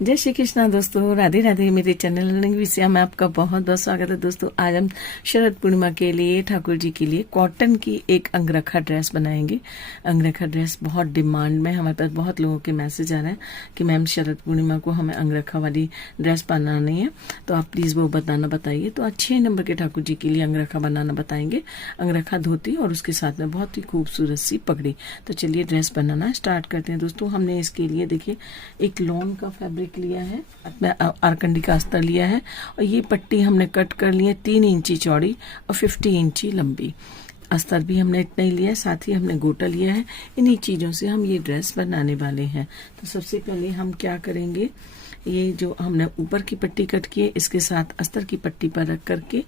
जय श्री कृष्णा दोस्तों, राधे राधे। मेरे चैनल लर्निंग विषय में आपका बहुत बहुत स्वागत है दोस्तों। आज हम शरद पूर्णिमा के लिए ठाकुर जी के लिए कॉटन की एक अंगरखा ड्रेस बनाएंगे। अंगरखा ड्रेस बहुत डिमांड में, हमारे पास बहुत लोगों के मैसेज आ रहे हैं कि मैम शरद पूर्णिमा को हमें अंगरखा वाली ड्रेस बनानी है, तो आप प्लीज वो बताइए। तो आज 6 नंबर के ठाकुर जी के लिए अंगरखा बनाना बताएंगे। अंगरखा धोती और उसके साथ में बहुत ही खूबसूरत सी पगड़ी। तो चलिए ड्रेस बनाना स्टार्ट करते हैं दोस्तों। हमने इसके लिए देखिए एक लॉन का फैब्रिक लिया है, आरकंडी का अस्तर लिया है और ये पट्टी हमने कट कर ली है 3 इंची चौड़ी और 50 इंची लंबी। अस्तर भी हमने इतना ही लिया है, साथ ही हमने गोटा लिया है। इन्हीं चीजों से हम ये ड्रेस बनाने वाले हैं। तो सबसे पहले हम क्या करेंगे, ये जो हमने ऊपर की पट्टी कट की है इसके साथ अस्तर की पट्टी पर रख करके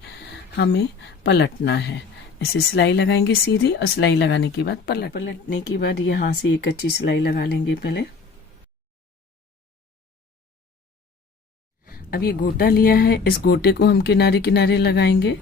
हमें पलटना है। ऐसे सिलाई लगाएंगे सीधी, और सिलाई लगाने के बाद पलटने के बाद यहाँ से एक कच्ची सिलाई लगा लेंगे पहले। अब ये गोटा लिया है, इस गोटे को हम किनारे किनारे लगाएंगे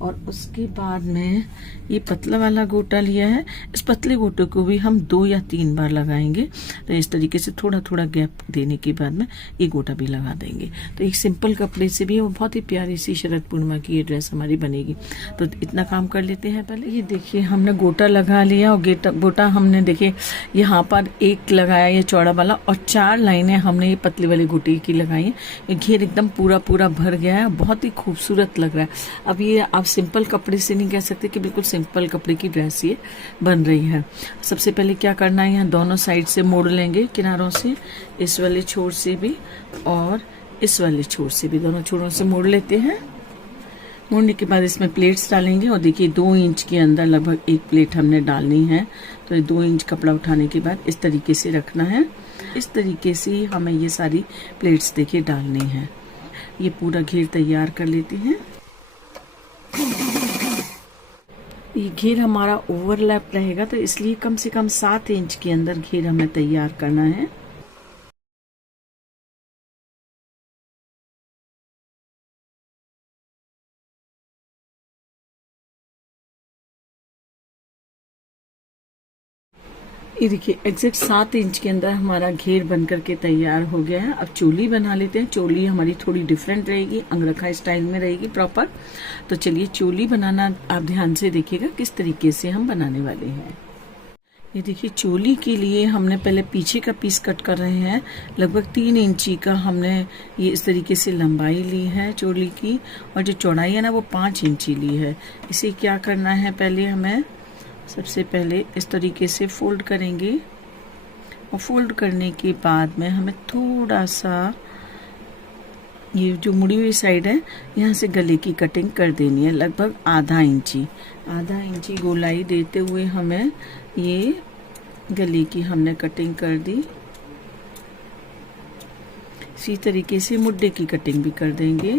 और उसके बाद में ये पतला वाला गोटा लिया है, इस पतले गोटे को भी हम 2 या 3 बार लगाएंगे। तो इस तरीके से थोड़ा थोड़ा गैप देने के बाद में ये गोटा भी लगा देंगे। तो एक सिंपल कपड़े से भी वो बहुत ही प्यारी सी शरद पूर्णिमा की ये ड्रेस हमारी बनेगी। तो इतना काम कर लेते हैं पहले। ये देखिए हमने गोटा लगा लिया और गोटा हमने देखिए यहाँ पर एक लगाया ये चौड़ा वाला और 4 लाइनें हमने ये पतली वाली गोटी की लगाई है। ये घेर एकदम पूरा भर गया है, बहुत ही खूबसूरत लग रहा है। अब ये आप सिंपल कपड़े से नहीं कह सकते कि बिल्कुल सिंपल कपड़े की ड्रेस ये बन रही है। सबसे पहले क्या करना है, यहाँ दोनों साइड से मोड़ लेंगे किनारों से, इस वाले छोर से भी और इस वाले छोर से भी, दोनों छोरों से मोड़ लेते हैं। मोड़ने के बाद इसमें प्लेट्स डालेंगे और देखिए 2 इंच के अंदर लगभग एक प्लेट हमने डालनी है। तो 2 इंच कपड़ा उठाने के बाद इस तरीके से रखना है। इस तरीके से हमें ये सारी प्लेट्स देखिए डालनी है। ये पूरा घेर तैयार कर लेते हैं। ये घेर हमारा ओवरलैप रहेगा, तो इसलिए कम से कम 7 इंच के अंदर घेर हमें तैयार करना है। ये देखिए एग्जैक्ट 7 इंच के अंदर हमारा घेर बनकर के तैयार हो गया है। अब चोली बना लेते हैं। चोली हमारी थोड़ी डिफरेंट रहेगी, अंगरखा स्टाइल में रहेगी प्रॉपर। तो चलिए चोली बनाना आप ध्यान से देखिएगा किस तरीके से हम बनाने वाले हैं। ये देखिए चोली के लिए हमने पहले पीछे का पीस कट कर रहे हैं। लगभग 3 इंची का हमने ये इस तरीके से लंबाई ली है चोली की, और जो चौड़ाई है ना वो 5 इंची ली है। इसे क्या करना है, पहले हमें सबसे पहले इस तरीके से फोल्ड करेंगे और फोल्ड करने के बाद में हमें थोड़ा सा ये जो मुड़ी हुई साइड है यहाँ से गले की कटिंग कर देनी है, लगभग आधा इंची गोलाई देते हुए हमें ये गले की हमने कटिंग कर दी। इसी तरीके से मुड्डे की कटिंग भी कर देंगे।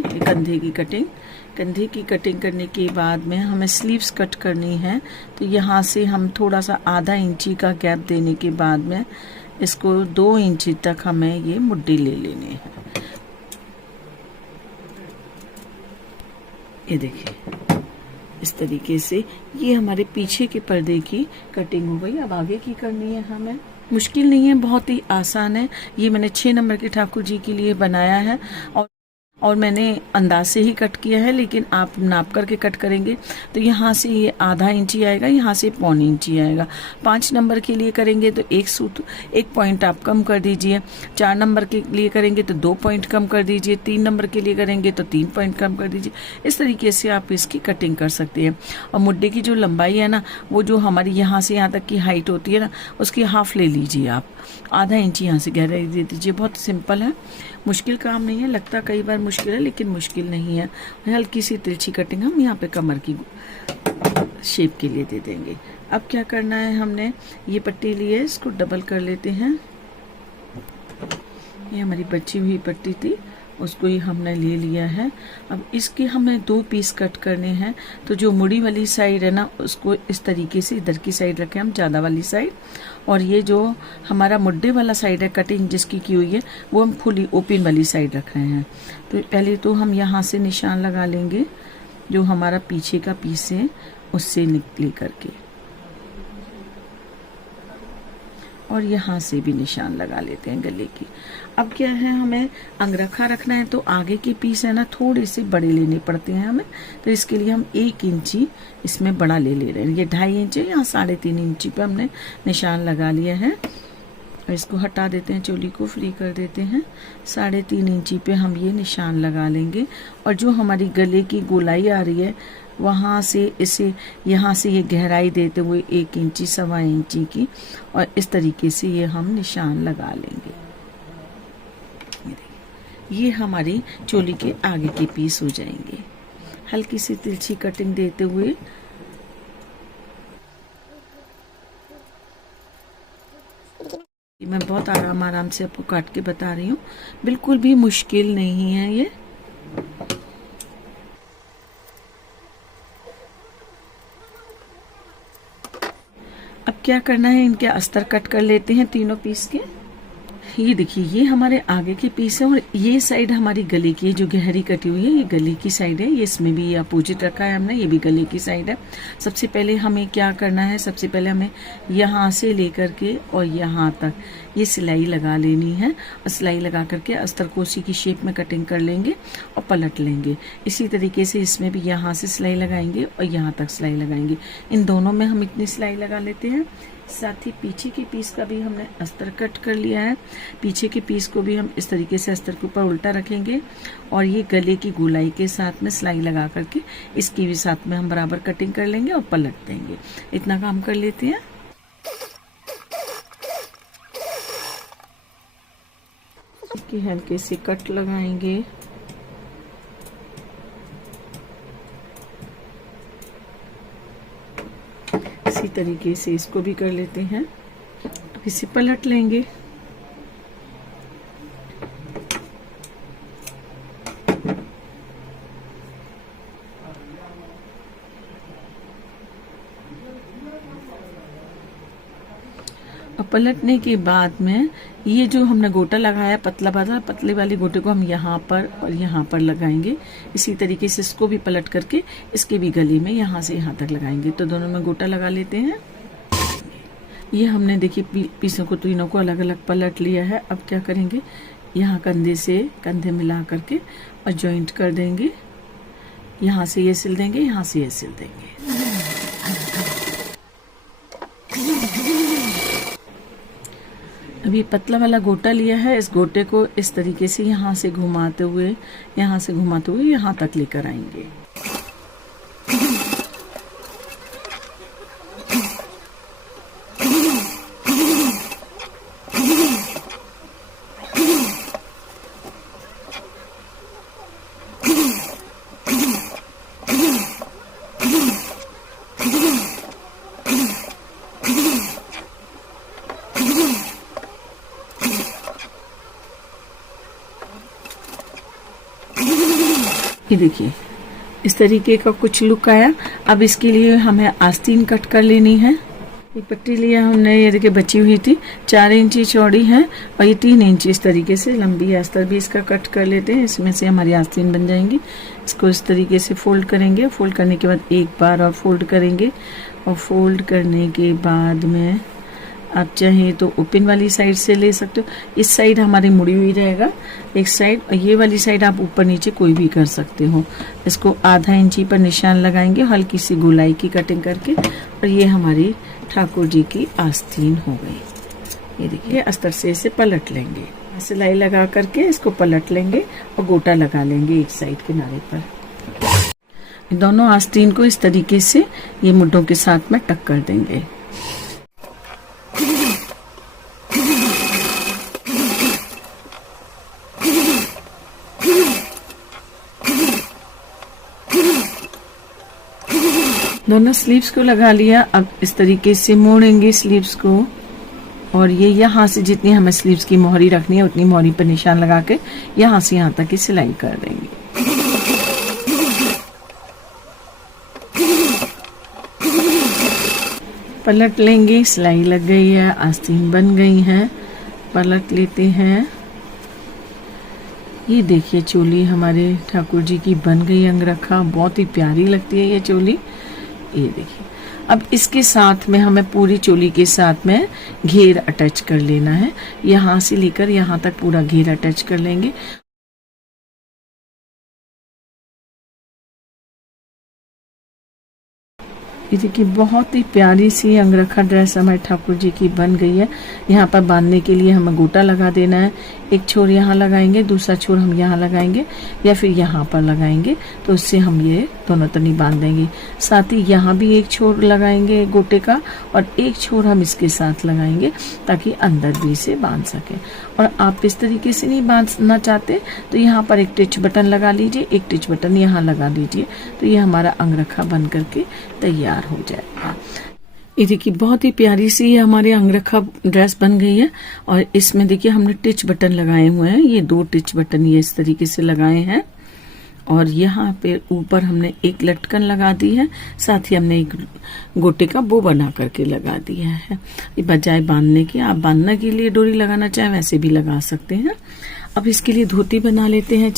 कंधे की कटिंग करने के बाद में हमें स्लीव्स कट करनी है। तो यहाँ से हम थोड़ा सा आधा इंची का गैप देने के बाद में इसको 2 इंची तक हमें ये मुड्डे ले लेने हैं। ये देखिए इस तरीके से ये हमारे पीछे के पर्दे की कटिंग हो गई। अब आगे की करनी है हमें। मुश्किल नहीं है, बहुत ही आसान है। ये मैंने 6 नंबर के ठाकुर जी के लिए बनाया है और मैंने अंदाज से ही कट किया है, लेकिन आप नाप करके कट करेंगे तो यहाँ से ये आधा इंची आएगा, यहाँ से 1.25 इंची आएगा। 5 नंबर के लिए करेंगे तो 1 पॉइंट आप कम कर दीजिए। 4 नंबर के लिए करेंगे तो 2 पॉइंट कम कर दीजिए। 3 नंबर के लिए करेंगे तो 3 पॉइंट कम कर दीजिए। इस तरीके से आप इसकी कटिंग कर सकते हैं। और मुड्डे की जो लंबाई है ना, वो जो हमारी यहाँ से यहाँ तक की हाइट होती है ना, उसकी हाफ ले लीजिए आप। आधा इंची यहाँ से गहराई दे दीजिए। बहुत सिंपल है, मुश्किल काम नहीं है। लगता कई बार मुश्किल है, लेकिन मुश्किल नहीं है। हल्की सी तिरछी कटिंग हम यहाँ पे कमर की शेप के लिए दे देंगे। अब क्या करना है, हमने ये पट्टी ली है, इसको डबल कर लेते हैं। ये हमारी बची हुई पट्टी थी, उसको ही हमने ले लिया है। अब इसके हमें 2 पीस कट करने हैं। तो जो मुड़ी वाली साइड है ना, उसको इस तरीके से इधर की साइड रखें हम, ज़्यादा वाली साइड, और ये जो हमारा मुड्डे वाला साइड है कटिंग जिसकी की हुई है, वो हम खुली ओपन वाली साइड रख रहे हैं। तो पहले तो हम यहाँ से निशान लगा लेंगे, जो हमारा पीछे का पीस है उससे निकले करके, और यहाँ से भी निशान लगा लेते हैं गले की। अब क्या है, हमें अंगरखा रखना है तो आगे के पीस है ना थोड़े से बड़े लेने पड़ते हैं हमें, तो इसके लिए हम 1 इंची इसमें बड़ा ले रहे हैं। ये 2.5 इंच है, यहाँ 3.5 इंची पे हमने निशान लगा लिया है। और इसको हटा देते हैं, चोली को फ्री कर देते हैं। 3.5 इंची पे हम ये निशान लगा लेंगे। और जो हमारी गले की गोलाई आ रही है वहाँ से इसे, यहाँ से ये गहराई देते हुए 1 इंची 1.25 इंची की, और इस तरीके से ये हम निशान लगा लेंगे। ये हमारी चोली के आगे के पीस हो जाएंगे। हल्की सी तिरछी कटिंग देते हुए मैं बहुत आराम से आपको काट के बता रही हूँ, बिल्कुल भी मुश्किल नहीं है ये। अब क्या करना है, इनके अस्तर कट कर लेते हैं तीनों पीस के। ये देखिए, ये हमारे आगे के पीस है और ये साइड हमारी गले की है, जो गहरी कटी हुई है ये गले की साइड है। ये इसमें भी अपोजिट रखा है हमने, ये भी गले की साइड है। सबसे पहले हमें क्या करना है, सबसे पहले हमें यहाँ से लेकर के और यहाँ तक ये सिलाई लगा लेनी है। और सिलाई लगा करके अस्तर को उसी की शेप में कटिंग कर लेंगे और पलट लेंगे। इसी तरीके से इसमें भी यहाँ से सिलाई लगाएंगे और यहाँ तक सिलाई लगाएंगे। इन दोनों में हम इतनी सिलाई लगा लेते हैं। साथ ही पीछे के पीस का भी हमने अस्तर कट कर लिया है। पीछे के पीस को भी हम इस तरीके से अस्तर के ऊपर उल्टा रखेंगे और ये गले की गोलाई के साथ में सिलाई लगा करके इसकी भी साथ में हम बराबर कटिंग कर लेंगे और पलट देंगे। इतना काम कर लेते हैं। इसकी हल्के से कट लगाएंगे। इसी तरीके से इसको भी कर लेते हैं। अब इसे पलट लेंगे। और पलटने के बाद में ये जो हमने गोटा लगाया पतले वाली गोटे को हम यहाँ पर और यहाँ पर लगाएंगे। इसी तरीके से इसको भी पलट करके इसके भी गले में यहाँ से यहाँ तक लगाएंगे। तो दोनों में गोटा लगा लेते हैं। ये हमने देखिए पीसों को तीनों को अलग अलग पलट लिया है। अब क्या करेंगे, यहाँ कंधे से कंधे मिला करके और जॉइंट कर देंगे। यहाँ से ये सिल देंगे, यहाँ से ये सिल देंगे। अभी पतला वाला गोटा लिया है, इस गोटे को इस तरीके से यहाँ से घुमाते हुए यहाँ तक लेकर आएंगे। ये देखिए इस तरीके का कुछ लुक आया। अब इसके लिए हमें आस्तीन कट कर लेनी है। ये पट्टी लिया हमने, ये देखिए बची हुई थी, 4 इंची चौड़ी है और ये 3 इंची इस तरीके से लंबी है। अस्तर भी इसका कट कर लेते हैं, इसमें से हमारी आस्तीन बन जाएंगी। इसको इस तरीके से फोल्ड करेंगे। फोल्ड करने के बाद एक बार और फोल्ड करेंगे और फोल्ड करने के बाद में आप चाहे तो ओपन वाली साइड से ले सकते हो। इस साइड हमारी मुड़ी हुई रहेगा एक साइड, और ये वाली साइड आप ऊपर नीचे कोई भी कर सकते हो। इसको आधा इंची पर निशान लगाएंगे हल्की सी गोलाई की कटिंग करके, और ये हमारी ठाकुर जी की आस्तीन हो गई। ये देखिए अस्तर से इसे पलट लेंगे, सिलाई लगा करके इसको पलट लेंगे और गोटा लगा लेंगे एक साइड किनारे पर। दोनों आस्तीन को इस तरीके से ये मुड्ढों के साथ में टक कर देंगे। दोनों स्लीव्स को लगा लिया। अब इस तरीके से मोड़ेंगे स्लीव्स को, और ये यहाँ से जितनी हमें स्लीव्स की मोहरी रखनी है उतनी मोहरी पर निशान लगा के यहाँ से यहाँ तक की सिलाई कर देंगे। पलट लेंगे, सिलाई लग गई है, आस्तीन बन गई है। पलट लेते हैं। ये देखिए चोली हमारे ठाकुर जी की बन गई अंगरखा, बहुत ही प्यारी लगती है ये चोली। ये देखिए अब इसके साथ में हमें पूरी चोली के साथ में घेर अटैच कर लेना है। यहाँ से लेकर यहाँ तक पूरा घेर अटैच कर लेंगे। ये देखिए बहुत ही प्यारी सी अंगरखा ड्रेस हमारे ठाकुर जी की बन गई है। यहाँ पर बांधने के लिए हमें गोटा लगा देना है। एक छोर यहाँ लगाएंगे, दूसरा छोर हम यहाँ लगाएंगे या फिर यहाँ पर लगाएंगे, तो इससे हम ये दोनों तनी बांध देंगे। साथ ही यहाँ भी एक छोर लगाएंगे गोटे का और एक छोर हम इसके साथ लगाएंगे ताकि अंदर भी इसे बांध सके। और आप इस तरीके से नहीं बांधना चाहते तो यहाँ पर एक टिच बटन लगा लीजिए, एक टिच बटन यहाँ लगा लीजिए, तो ये हमारा अंगरखा बन करके तैयार हो जाएगा। ये देखिए बहुत ही प्यारी सी ये हमारे अंगरखा ड्रेस बन गई है। और इसमें देखिए हमने टिच बटन लगाए हुए हैं, ये 2 टिच बटन ये इस तरीके से लगाए हैं। और यहाँ पे ऊपर हमने एक लटकन लगा दी है, साथ ही हमने एक गोटे का बो बना करके लगा दिया है। ये बजाय बांधने के, आप बांधने के लिए डोरी लगाना चाहे वैसे भी लगा सकते हैं। अब इसके लिए धोती बना लेते हैं।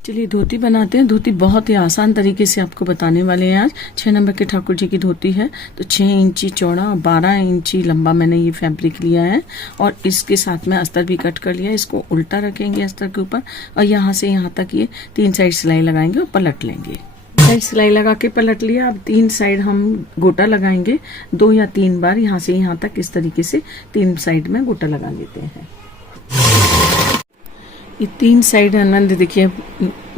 चलिए धोती बनाते हैं। धोती बहुत ही आसान तरीके से आपको बताने वाले हैं आज। 6 नंबर के ठाकुर जी की धोती है, तो 6 इंची चौड़ा और 12 इंची लंबा मैंने ये फैब्रिक लिया है। और इसके साथ में अस्तर भी कट कर लिया। इसको उल्टा रखेंगे अस्तर के ऊपर और यहाँ से यहाँ तक ये 3 साइड सिलाई लगाएंगे और पलट लेंगे। साइड सिलाई लगा के पलट लिया। अब 3 साइड हम गोटा लगाएंगे 2 या 3 बार, यहाँ से यहाँ तक इस तरीके से 3 साइड में गोटा लगा लेते हैं। ये 3 साइड आनंद देखिए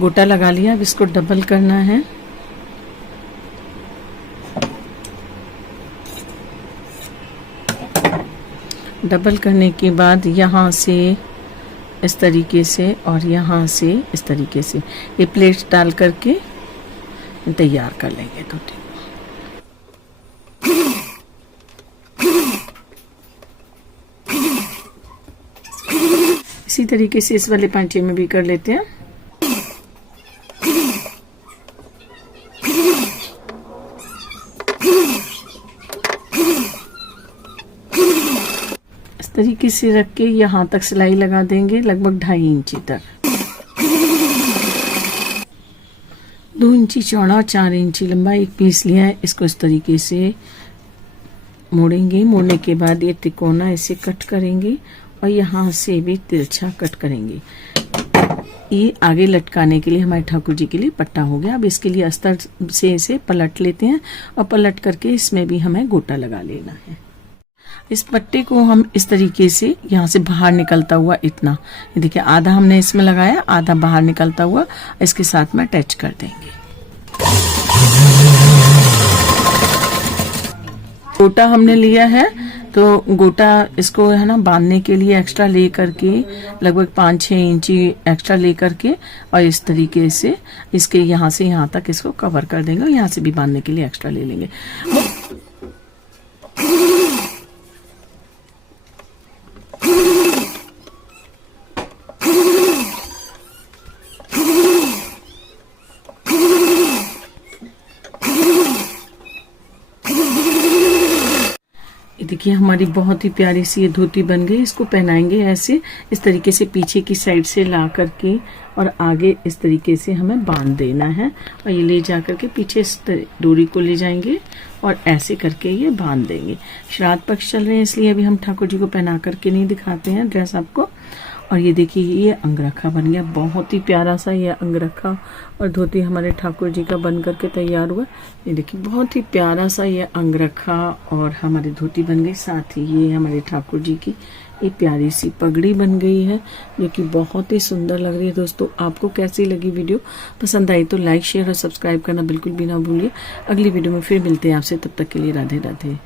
गोटा लगा लिया। अब इसको डबल करना है। डबल करने के बाद यहाँ से इस तरीके से और यहाँ से इस तरीके से ये प्लेट्स डाल करके तैयार कर लेंगे धोती। इसी तरीके से इस वाले पांचे में भी कर लेते हैं। इस तरीके से रख के यहाँ तक सिलाई लगा देंगे लगभग 2.5 इंची तक। 2 इंची चौड़ा और 4 इंची लंबा एक पीस लिया है। इसको इस तरीके से मोड़ेंगे। मोड़ने के बाद ये तिकोना इसे कट करेंगे और यहाँ से भी तिरछा कट करेंगे। ये आगे लटकाने के लिए हमारे ठाकुर जी के लिए पट्टा हो गया। अब इसके लिए अस्तर से इसे पलट लेते हैं और पलट करके इसमें भी हमें गोटा लगा लेना है। इस पट्टे को हम इस तरीके से यहाँ से बाहर निकलता हुआ इतना, ये देखिए आधा हमने इसमें लगाया, आधा बाहर निकलता हुआ इसके साथ में अटैच कर देंगे। गोटा हमने लिया है तो गोटा इसको है ना बांधने के लिए एक्स्ट्रा ले करके लगभग 5-6 इंची एक्स्ट्रा ले करके और इस तरीके से इसके यहाँ से यहाँ तक इसको कवर कर देंगे और यहाँ से भी बांधने के लिए एक्स्ट्रा ले लेंगे। देखिए हमारी बहुत ही प्यारी सी ये धोती बन गई। इसको पहनाएंगे ऐसे, इस तरीके से पीछे की साइड से ला करके और आगे इस तरीके से हमें बांध देना है और ये ले जा करके पीछे इस डोरी को ले जाएंगे और ऐसे करके ये बांध देंगे। श्राद्ध पक्ष चल रहे हैं इसलिए अभी हम ठाकुर जी को पहना करके नहीं दिखाते हैं ड्रेस आपको। और ये देखिए ये अंगरखा बन गया, बहुत ही प्यारा सा ये अंगरखा और धोती हमारे ठाकुर जी का बन करके तैयार हुआ। ये देखिए बहुत ही प्यारा सा ये अंगरखा और हमारी धोती बन गई। साथ ही ये हमारे ठाकुर जी की एक प्यारी सी पगड़ी बन गई है जो कि बहुत ही सुंदर लग रही है। दोस्तों आपको कैसी लगी वीडियो? पसंद आई तो लाइक शेयर और सब्सक्राइब करना बिल्कुल भी ना भूलिए। अगली वीडियो में फिर मिलते हैं आपसे, तब तक के लिए राधे राधे।